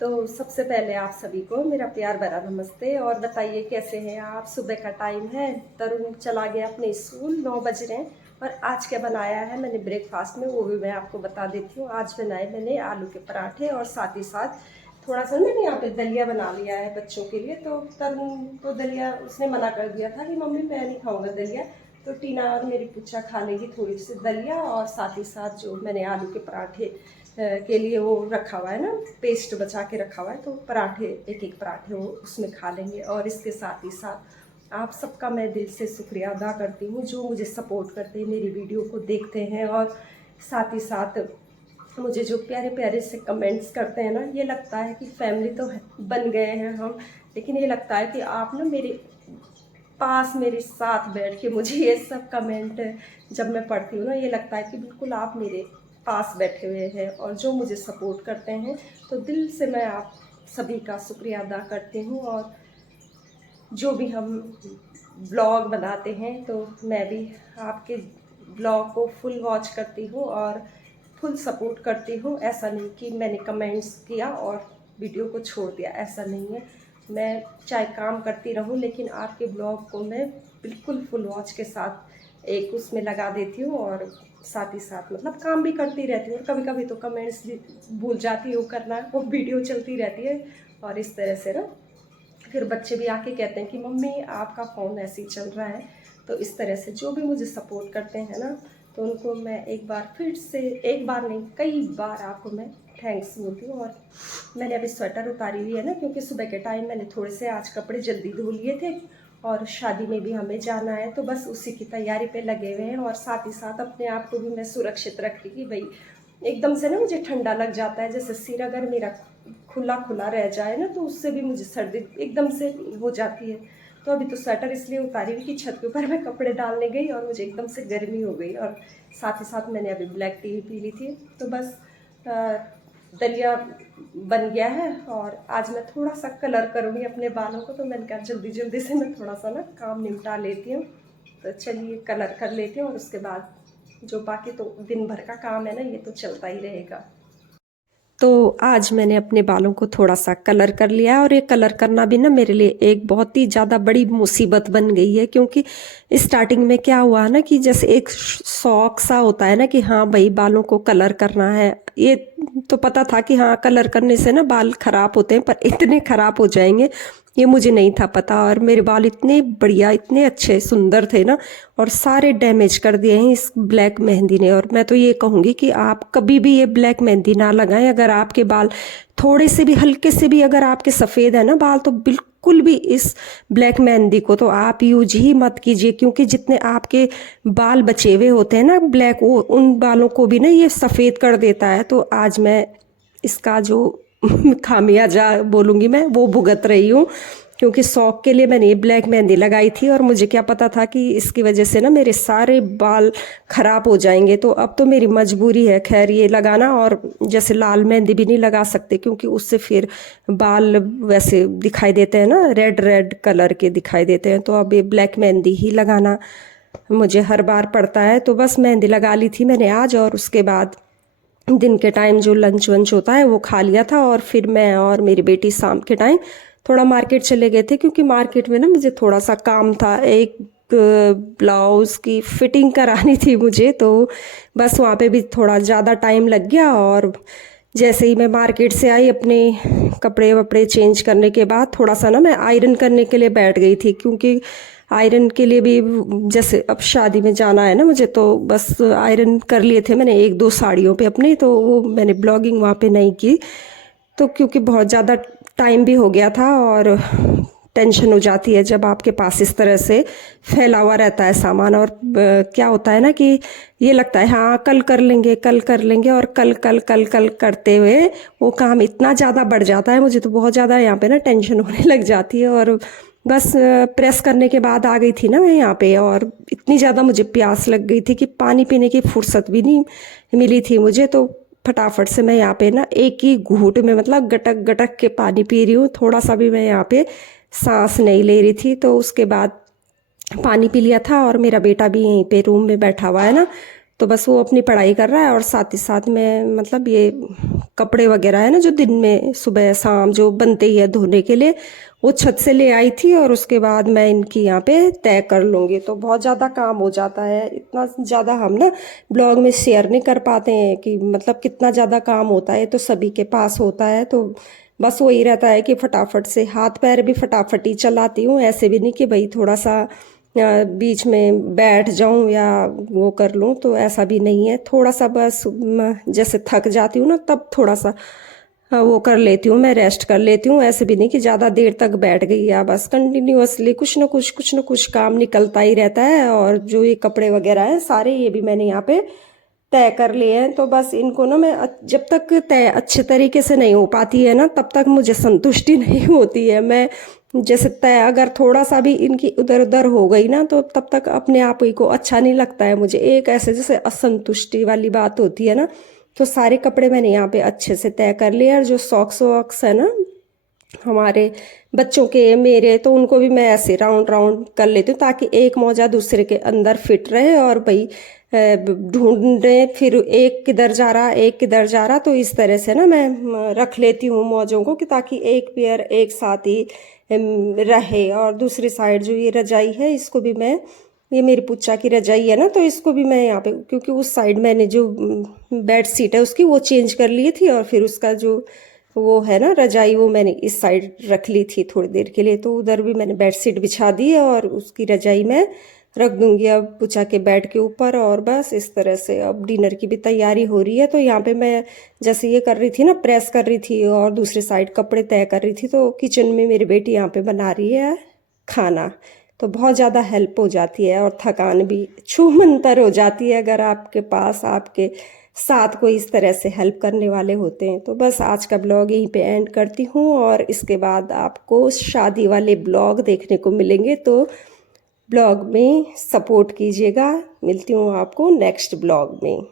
तो सबसे पहले आप सभी को मेरा प्यार भरा नमस्ते। और बताइए कैसे हैं आप। सुबह का टाइम है, तरुण चला गया अपने स्कूल, 9 बज रहे हैं। और आज क्या बनाया है मैंने ब्रेकफास्ट में, वो भी मैं आपको बता देती हूँ। आज बनाए मैंने आलू के पराठे और साथ ही साथ थोड़ा सा मैंने यहाँ पे दलिया बना लिया है बच्चों के लिए। तो तरुण को दलिया उसने मना कर दिया था कि मम्मी मैं नहीं खाऊंगा दलिया, तो टीना और मेरी पुच्चा खा लेगी थोड़ी सी दलिया। और साथ ही साथ जो मैंने आलू के पराठे के लिए वो रखा हुआ है ना, पेस्ट बचा के रखा हुआ है, तो पराठे एक एक पराठे वो उसमें खा लेंगे। और इसके साथ ही साथ आप सबका मैं दिल से शुक्रिया अदा करती हूँ जो मुझे सपोर्ट करते हैं, मेरी वीडियो को देखते हैं। और साथ ही साथ मुझे जो प्यारे प्यारे से कमेंट्स करते हैं ना, ये लगता है कि फैमिली तो बन गए हैं हम, लेकिन ये लगता है कि आप ना मेरे पास मेरे साथ बैठ के मुझे ये सब कमेंट जब मैं पढ़ती हूँ ना, ये लगता है कि बिल्कुल आप मेरे पास बैठे हुए हैं और जो मुझे सपोर्ट करते हैं। तो दिल से मैं आप सभी का शुक्रिया अदा करती हूँ। और जो भी हम ब्लॉग बनाते हैं तो मैं भी आपके ब्लॉग को फुल वॉच करती हूँ और फुल सपोर्ट करती हूँ। ऐसा नहीं कि मैंने कमेंट्स किया और वीडियो को छोड़ दिया, ऐसा नहीं है। मैं चाहे काम करती रहूँ लेकिन आपके ब्लॉग को मैं बिल्कुल फुल वॉच के साथ एक उसमें लगा देती हूँ। और साथ ही साथ मतलब काम भी करती रहती हूँ, कभी कभी तो कमेंट्स भी भूल जाती हूँ करना, वो वीडियो चलती रहती है। और इस तरह से ना फिर बच्चे भी आके कहते हैं कि मम्मी आपका फ़ोन ऐसे ही चल रहा है। तो इस तरह से जो भी मुझे सपोर्ट करते हैं ना, तो उनको मैं एक बार फिर से, एक बार नहीं कई बार आपको मैं थैंक्स बोलती हूँ। और मैंने अभी स्वेटर उतारी हुई है ना, क्योंकि सुबह के टाइम मैंने थोड़े से आज कपड़े जल्दी धो लिए थे और शादी में भी हमें जाना है, तो बस उसी की तैयारी पे लगे हुए हैं। और साथ ही साथ अपने आप को भी मैं सुरक्षित रख रही कि भाई एकदम से ना मुझे ठंडा लग जाता है, जैसे सिर अगर मेरा खुला खुला रह जाए ना, तो उससे भी मुझे सर्दी एकदम से हो जाती है। तो अभी तो स्वेटर इसलिए उतारी हुई कि छत के ऊपर मैं कपड़े डालने गई और मुझे एकदम से गर्मी हो गई। और साथ ही साथ मैंने अभी ब्लैक टी पी ली थी। तो बस दलिया बन गया है और आज मैं थोड़ा सा कलर करूँगी अपने बालों को, तो मैंने कहा जल्दी जल्दी से मैं थोड़ा सा ना काम निपटा लेती हूँ। तो चलिए कलर कर लेती हूँ और उसके बाद जो बाकी तो दिन भर का काम है ना, ये तो चलता ही रहेगा। तो आज मैंने अपने बालों को थोड़ा सा कलर कर लिया है। और ये कलर करना भी ना मेरे लिए एक बहुत ही ज़्यादा बड़ी मुसीबत बन गई है, क्योंकि स्टार्टिंग में क्या हुआ ना कि जैसे एक शौक सा होता है ना कि हाँ भाई बालों को कलर करना है। ये तो पता था कि हाँ कलर करने से ना बाल खराब होते हैं, पर इतने खराब हो जाएंगे ये मुझे नहीं था पता। और मेरे बाल इतने बढ़िया, इतने अच्छे सुंदर थे ना, और सारे डैमेज कर दिए हैं इस ब्लैक मेहंदी ने। और मैं तो ये कहूँगी कि आप कभी भी ये ब्लैक मेहंदी ना लगाएं। अगर आपके बाल थोड़े से भी, हल्के से भी अगर आपके सफ़ेद है ना बाल, तो बिल्कुल भी इस ब्लैक मेहंदी को तो आप यूज ही मत कीजिए, क्योंकि जितने आपके बाल बचे हुए होते हैं ना ब्लैक, वो उन बालों को भी ना ये सफ़ेद कर देता है। तो आज मैं इसका जो खामियाजा बोलूँगी मैं, वो भुगत रही हूँ, क्योंकि शौक के लिए मैंने ये ब्लैक मेहंदी लगाई थी और मुझे क्या पता था कि इसकी वजह से ना मेरे सारे बाल ख़राब हो जाएंगे। तो अब तो मेरी मजबूरी है खैर ये लगाना। और जैसे लाल मेहंदी भी नहीं लगा सकते, क्योंकि उससे फिर बाल वैसे दिखाई देते हैं ना, रेड रेड कलर के दिखाई देते हैं। तो अब ये ब्लैक मेहंदी ही लगाना मुझे हर बार पड़ता है। तो बस मेहंदी लगा ली थी मैंने आज, और उसके बाद दिन के टाइम जो लंच वंच होता है वो खा लिया था। और फिर मैं और मेरी बेटी शाम के टाइम थोड़ा मार्केट चले गए थे, क्योंकि मार्केट में ना मुझे थोड़ा सा काम था, एक ब्लाउज़ की फिटिंग करानी थी मुझे। तो बस वहाँ पे भी थोड़ा ज़्यादा टाइम लग गया। और जैसे ही मैं मार्केट से आई, अपने कपड़े वपड़े चेंज करने के बाद थोड़ा सा ना मैं आयरन करने के लिए बैठ गई थी, क्योंकि आयरन के लिए भी जैसे अब शादी में जाना है ना मुझे, तो बस आयरन कर लिए थे मैंने एक दो साड़ियों पे अपनी। तो वो मैंने ब्लॉगिंग वहाँ पे नहीं की, तो क्योंकि बहुत ज़्यादा टाइम भी हो गया था। और टेंशन हो जाती है जब आपके पास इस तरह से फैला हुआ रहता है सामान। और क्या होता है ना कि ये लगता है हाँ कल कर लेंगे, कल कर लेंगे, और कल कल कल कल करते हुए वो काम इतना ज़्यादा बढ़ जाता है। मुझे तो बहुत ज़्यादा यहाँ पे ना टेंशन होने लग जाती है। और बस प्रेस करने के बाद आ गई थी ना मैं यहाँ पे, और इतनी ज़्यादा मुझे प्यास लग गई थी कि पानी पीने की फुर्सत भी नहीं मिली थी मुझे। तो फटाफट से मैं यहाँ पे ना एक ही घूंट में मतलब गटक गटक के पानी पी रही हूँ, थोड़ा सा भी मैं यहाँ पे सांस नहीं ले रही थी। तो उसके बाद पानी पी लिया था। और मेरा बेटा भी यहीं पे रूम में बैठा हुआ है ना, तो बस वो अपनी पढ़ाई कर रहा है और साथ ही साथ में मतलब ये कपड़े वगैरह है ना जो दिन में सुबह शाम जो बनते ही है धोने के लिए, वो छत से ले आई थी और उसके बाद मैं इनकी यहाँ पे तय कर लूँगी। तो बहुत ज़्यादा काम हो जाता है, इतना ज़्यादा हम ना ब्लॉग में शेयर नहीं कर पाते हैं कि मतलब कितना ज़्यादा काम होता है, तो सभी के पास होता है। तो बस वही रहता है कि फटाफट से हाथ पैर भी फटाफट ही चलाती हूँ, ऐसे भी नहीं कि भाई थोड़ा सा बीच में बैठ जाऊं या वो कर लूं, तो ऐसा भी नहीं है। थोड़ा सा बस जैसे थक जाती हूँ ना तब थोड़ा सा वो कर लेती हूँ, मैं रेस्ट कर लेती हूँ। ऐसे भी नहीं कि ज़्यादा देर तक बैठ गई, या बस कंटिन्यूअसली कुछ न कुछ काम निकलता ही रहता है। और जो ये कपड़े वगैरह हैं सारे, ये भी मैंने यहाँ पे तय कर लिए हैं। तो बस इनको ना मैं जब तक तय अच्छे तरीके से नहीं हो पाती है ना तब तक मुझे संतुष्टि नहीं होती है। मैं जैसे तय अगर थोड़ा सा भी इनकी उधर उधर हो गई ना तो तब तक अपने आप ही को अच्छा नहीं लगता है मुझे, एक ऐसे जैसे असंतुष्टि वाली बात होती है ना। तो सारे कपड़े मैंने यहाँ पे अच्छे से तय कर लिए। और जो सॉक्स वॉक्स है ना हमारे बच्चों के मेरे, तो उनको भी मैं ऐसे राउंड राउंड कर लेती हूँ ताकि एक मोजा दूसरे के अंदर फिट रहे। और भाई ढूंढने फिर एक किधर जा रहा एक किधर जा रहा, तो इस तरह से ना मैं रख लेती हूँ मौजों को कि ताकि एक पेयर एक साथ ही रहे। और दूसरी साइड जो ये रजाई है इसको भी मैं, ये मेरी पुच्चा की रजाई है ना, तो इसको भी मैं यहाँ पे, क्योंकि उस साइड मैंने जो बेड शीट है उसकी वो चेंज कर ली थी और फिर उसका जो वो है ना रजाई वो मैंने इस साइड रख ली थी थोड़ी देर के लिए, तो उधर भी मैंने बेड शीट बिछा दी है और उसकी रजाई मैं रख दूंगी अब पुचा के बेड के ऊपर। और बस इस तरह से अब डिनर की भी तैयारी हो रही है। तो यहाँ पे मैं जैसे ये कर रही थी ना, प्रेस कर रही थी और दूसरी साइड कपड़े तय कर रही थी, तो किचन में मेरी बेटी यहाँ पे बना रही है खाना। तो बहुत ज़्यादा हेल्प हो जाती है और थकान भी छूमंतर हो जाती है अगर आपके पास आपके साथ कोई इस तरह से हेल्प करने वाले होते हैं। तो बस आज का ब्लॉग यहीं पे एंड करती हूँ और इसके बाद आपको शादी वाले ब्लॉग देखने को मिलेंगे, तो ब्लॉग में सपोर्ट कीजिएगा। मिलती हूँ आपको नेक्स्ट ब्लॉग में।